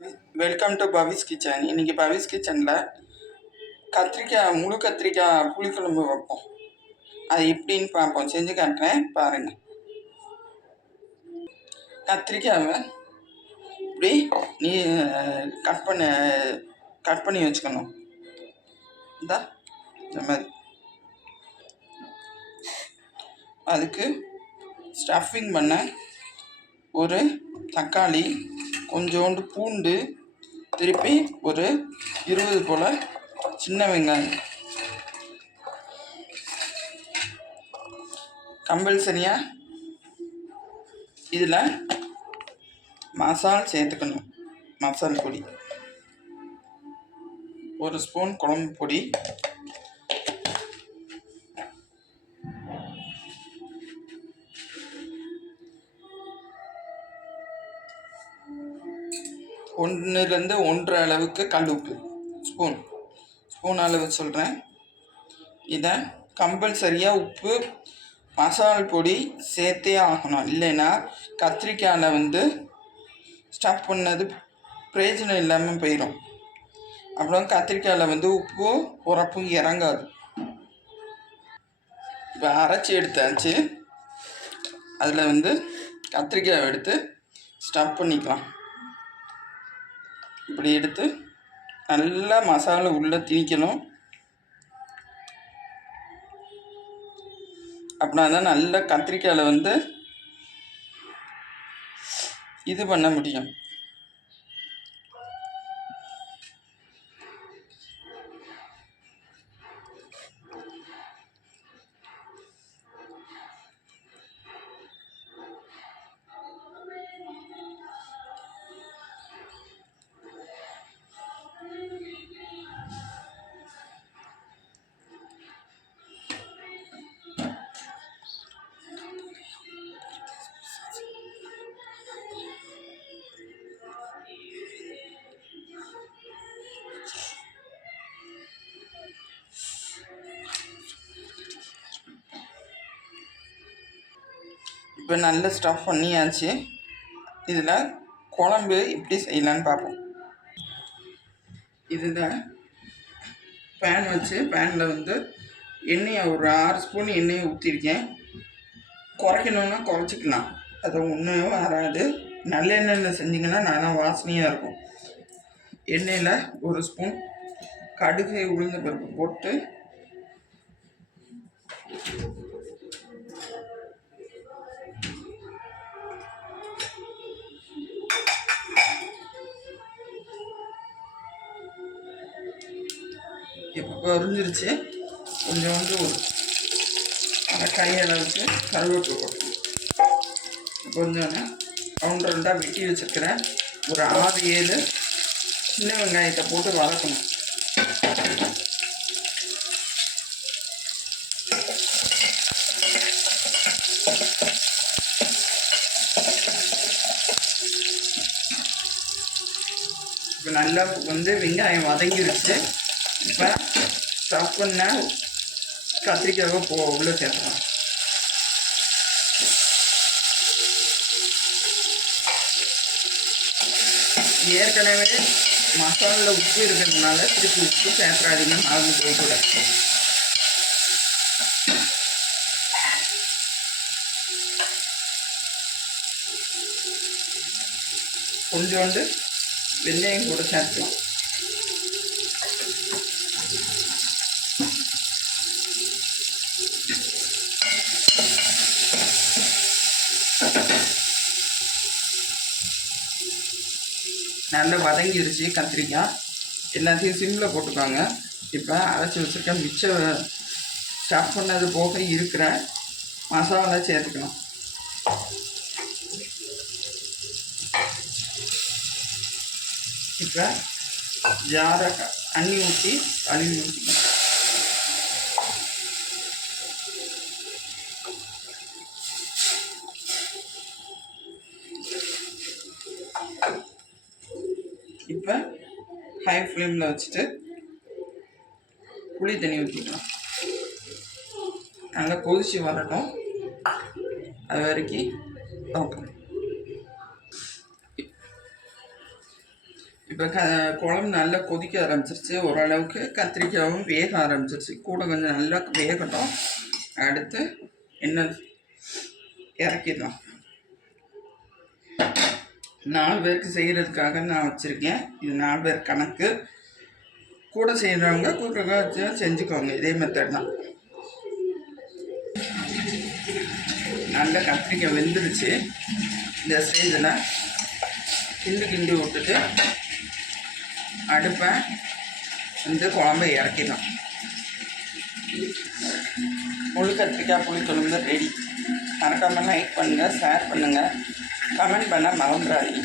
Welcome to Pavis kitchen. இன்னைக்கு பவிஸ் கிச்சனில் முழு கத்திரிக்காய் புளிக்குழம்பு வைப்போம். அது எப்படின்னு பார்ப்போம். செஞ்சு காட்டுறேன் பாருங்கள். கத்திரிக்காவை இப்படி நீ கட் பண்ணி வச்சுக்கணும். இந்த மாதிரி அதுக்கு ஸ்டஃபிங் பண்ண ஒரு தக்காளி, கொஞ்சோண்டு பூண்டு, திருப்பி ஒரு 20 போல் சின்ன வெங்காயம். கம்பல்சரியாக இதில் மசால் சேர்த்துக்கணும். மசால் பொடி 1 ஸ்பூன், குழம்பு பொடி 1 to 1.5 அளவுக்கு கல் உப்பு, ஸ்பூன் அளவு சொல்கிறேன். இதை கம்பல்சரியாக உப்பு மசால் பொடி சேர்த்தே ஆகணும். இல்லைன்னா கத்திரிக்காயில் ஸ்டஃப் பண்ணது பிரயோஜனம் இல்லாமல் போயிடும். அப்புறம் கத்திரிக்காயில் உப்பு உரப்பும் இறங்காது. இப்போ அரைச்சி எடுத்தாச்சு. அதில் கத்திரிக்காயை எடுத்து ஸ்டஃப் பண்ணிக்கலாம். இப்படி எடுத்து நல்லா மசாலா உள்ளே திணிக்கணும். அப்படின்னா தான் நல்லா கத்திரிக்காயில் இது பண்ண முடியும். இப்போ நல்ல ஸ்டஃப் பண்ணியாச்சு. இதில் குழம்பு எப்படி செய்யலான்னு பார்ப்போம். இதில் பேன் வச்சு பேனில் எண்ணெயை ஒரு 6 ஸ்பூன் எண்ணெயை ஊற்றிருக்கேன். குறைக்கணுன்னா குறைச்சிக்கலாம், அது ஒன்றும் வராது. நல்லெண்ணெயில் செஞ்சிங்கன்னா நல்லா வாசனையாக இருக்கும். எண்ணெயில் 1 ஸ்பூன் கடுகு, உளுந்த பருப்பு போட்டு இப்போ பொரிஞ்சிருச்சு. கொஞ்சோண்டு அந்த கையளவுக்கு கருவேப்பிலை போட்டு கொஞ்சோன்னு ரவுண்டாக வெட்டி வச்சுருக்கிறேன். ஒரு 6-7 சின்ன வெங்காயத்தை போட்டு வதக்கணும். இப்போ நல்லா வெங்காயம் வதங்கிருச்சு. இப்போ ஸ்டஃப் பண்ண கத்திரிக்காவை உள்ளே சேர்க்கலாம். ஏற்கனவே மசாலாவில் உப்பு இருக்கிறதுனால திருப்பி உப்பு சேர்த்துறாதீங்க, மறந்து போய்கூட. கொஞ்சோண்டு வெந்தயம் கூட சேர்த்துக்கலாம். நல்லா வதங்கிருச்சு கத்திரிக்காய். எல்லாத்தையும் சிம்மில் போட்டுக்காங்க. இப்போ அரைச்சி வச்சுருக்க மிச்சம் ஸ்டஃப் பண்ணது போக இருக்கிற மசாலா சேர்த்துக்கணும். இப்போ ஜாரை தண்ணி ஊற்றி கழுவி ஊற்றிக்கணும். இப்போ ஹை ஃப்ளேமில் வச்சுட்டு புளி தண்ணி ஊற்றிக்கலாம். நல்லா கொதிச்சு வரட்டும். அது வரைக்கும் ஓகே. இப்போ குழம்பு நல்லா கொதிக்க ஆரம்பிச்சிருச்சு, ஓரளவுக்கு கத்திரிக்காயும் வேக ஆரம்பிச்சிருச்சு. கூட கொஞ்சம் நல்லா வேகட்டும். அடுத்து என்ன இறக்கிடலாம். 4 பேருக்கு செய்கிறதுக்காக நான் வச்சுருக்கேன். இது 4 பேர் கணக்கு. கூட செய்கிறவங்க கூட வச்சு செஞ்சுக்கோங்க. இதே மெத்தட் தான். நல்லா கத்திரிக்காய் வெந்துருச்சு. இந்த ஸ்டேஜில் கிண்டி விட்டுட்டு அடுப்பை குழம்பை இறக்கிடலாம். முழு கத்திரிக்காய் புளிக்குழம்பு ரெடி. மறக்காமல் லைக் பண்ணுங்கள், ஷேர் பண்ணுங்கள், கமெண்ட் பண்ண மறந்துடாதீங்க.